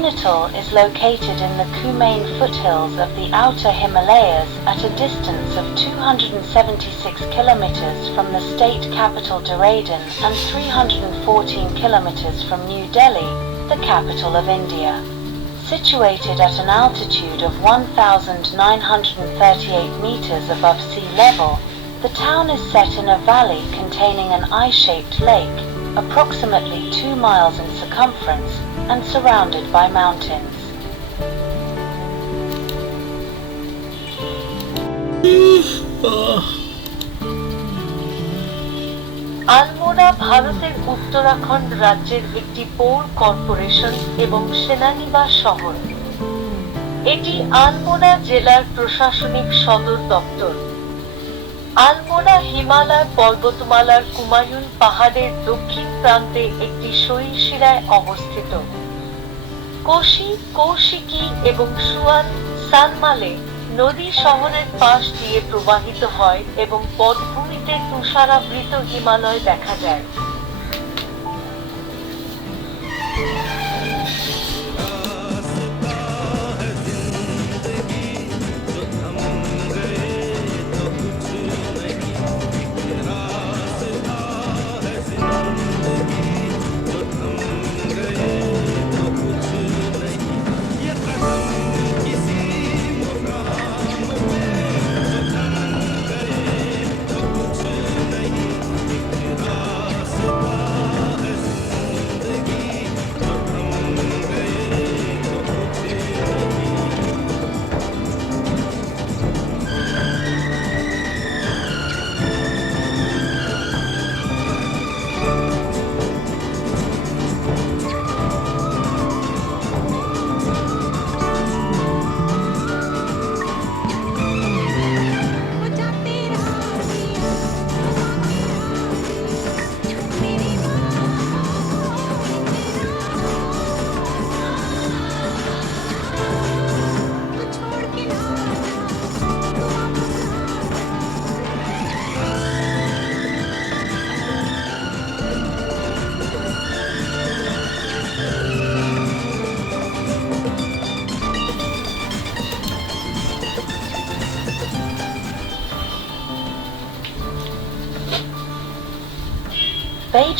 Nainital is located in the Kumain foothills of the Outer Himalayas at a distance of 276 kilometers from the state capital Dehradun and 314 kilometers from New Delhi, the capital of India. Situated at an altitude of 1,938 meters above sea level, the town is set in a valley containing an eye-shaped lake, approximately 2 miles in circumference and surrounded by mountains. Almora ভারতের উত্তরাখণ্ড রাজ্যের একটি পৌর corporation এবং সেনানিবাস শহর। এটি আলমোড়া জেলার প্রশাসনিক সদর দপ্তর। আলমোড়া হিমালয় পর্বতমালার কুমায়ুন পাহাড়ের দক্ষিণ প্রান্তে একটি শৈলশিরায় অবস্থিত। কোশি, কৌশিকী এবং সুয়ান সানমালে নদী শহরের পাশ দিয়ে প্রবাহিত হয় এবং পটভূমিতে তুষারাবৃত হিমালয় দেখা যায়।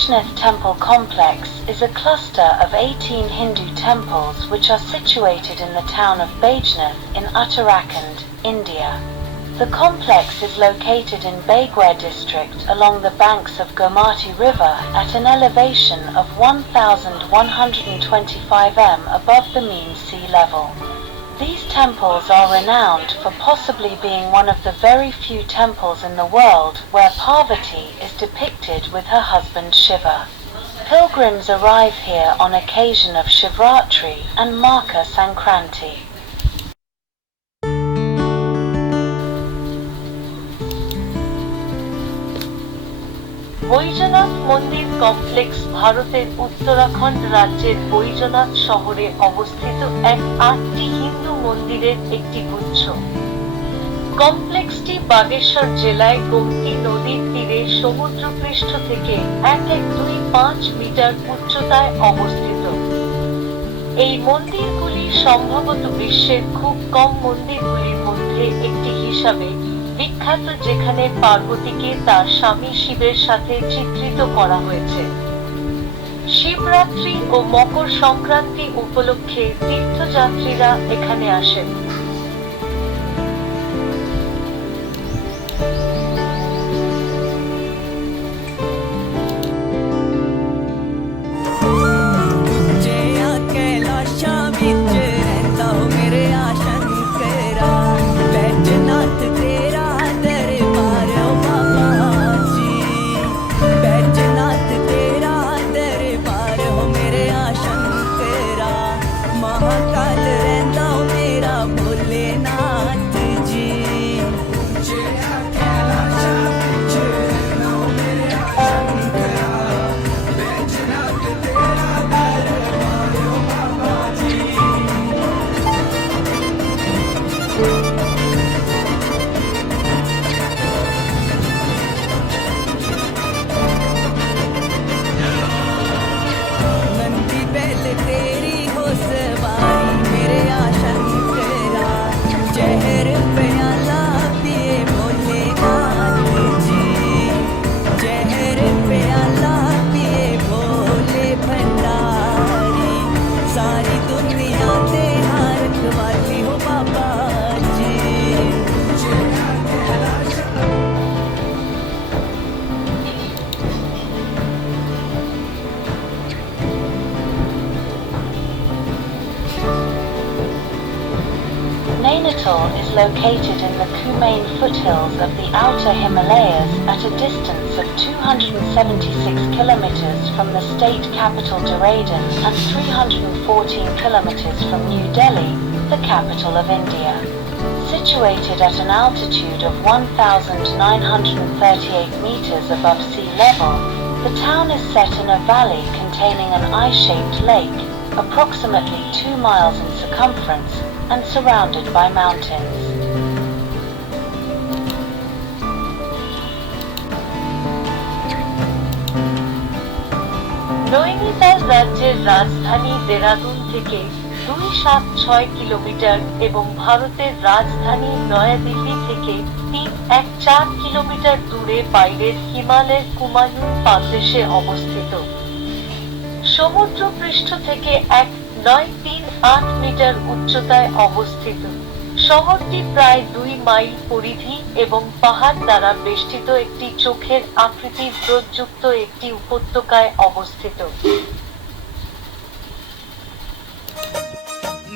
Bajnath Temple Complex is a cluster of 18 Hindu temples which are situated in the town of Bajnath in Uttarakhand, India. The complex is located in Begwar district along the banks of Gomati River at an elevation of 1,125 m above the mean sea level. These temples are renowned for possibly being one of the very few temples in the world where Parvati is depicted with her husband Shiva. Pilgrims arrive here on occasion of Shivratri and Maka Sankranti. Baijnath মন্দির complex ভারতের উত্তরাখণ্ড রাজ্যের বৈজনাথ শহরে অবস্থিত এক আটটি হিন্দু মন্দিরের একটি গুচ্ছ। কমপ্লেক্সটি বাগেশ্বর জেলায় গোমতী নদীর তীরে সমুদ্রপৃষ্ঠ থেকে এক এক দুই পাঁচ মিটার উচ্চতায় অবস্থিত। এই মন্দিরগুলি সম্ভবত বিশ্বের খুব কম মন্দিরগুলির মধ্যে একটি হিসাবে বিখ্যাত যেখানে পার্বতীকে তার স্বামী শিবের সাথে চিত্রিত করা হয়েছে। শিবরাত্রি ও মকর সংক্রান্তি উপলক্ষে তীর্থযাত্রীরা এখানে আসেন। Located in the Kumain foothills of the outer Himalayas at a distance of 276 kilometers from the state capital Dehradun and 314 kilometers from New Delhi, the capital of India. Situated at an altitude of 1,938 meters above sea level, the town is set in a valley containing an eye-shaped lake, approximately 2 miles in circumference and surrounded by mountains. Nainital রাজ্যের রাজধানী দেরাদুন থেকে দুই সাত ছয় kilometre এবং ভারতের রাজধানী নয়াদিল্লি থেকে তিন এক চার কিলোমিটার দূরে বাইরের হিমালয়ের কুমায়ুন পাদদেশে অবস্থিত সমুদ্র পৃষ্ঠ থেকে এক নয় তিন আট মিটার উচ্চতায় অবস্থিত শহরটি প্রায় দুই মাইল পরিধি এবং পাহাড় দ্বারা বেষ্টিত একটি চোখের আকৃতির ব্রতযুক্ত একটি উপত্যকায় অবস্থিত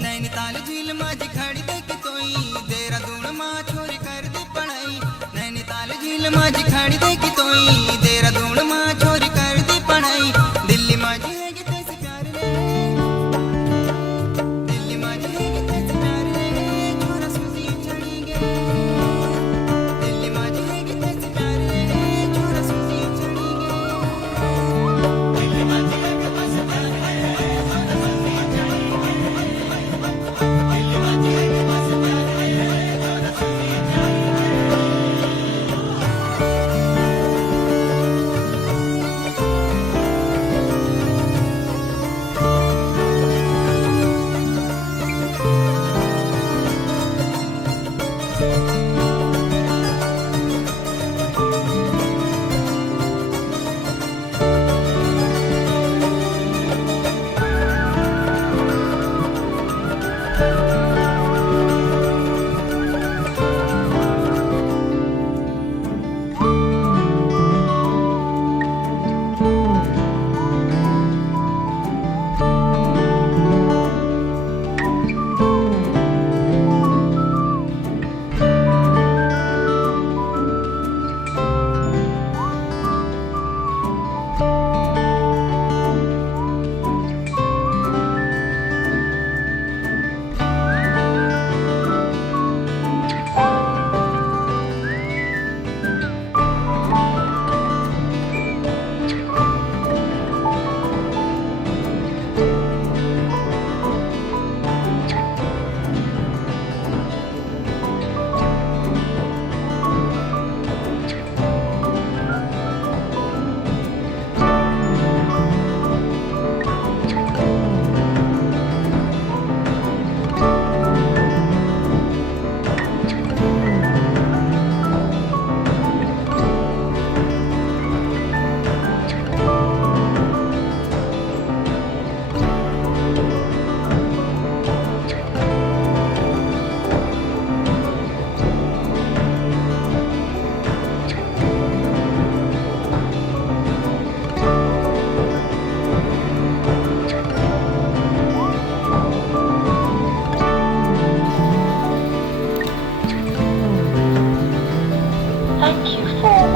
नैनीताल झील माझी खड़ी देख तोई देहरादून माँ छोरी कर दी पढ़ाई नैनीताल झील माझी खड़ी देख तोई देहरादून माँ छोरी कर दी पढ़ाई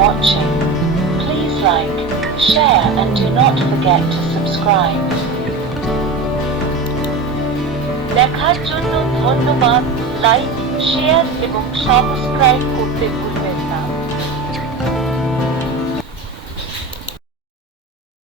watching. Please like, share and do not forget to subscribe. দেখার জন্য ধন্যবাদ লাইক শেয়ার এবং সাবস্ক্রাইব করতে ভুলবেন না।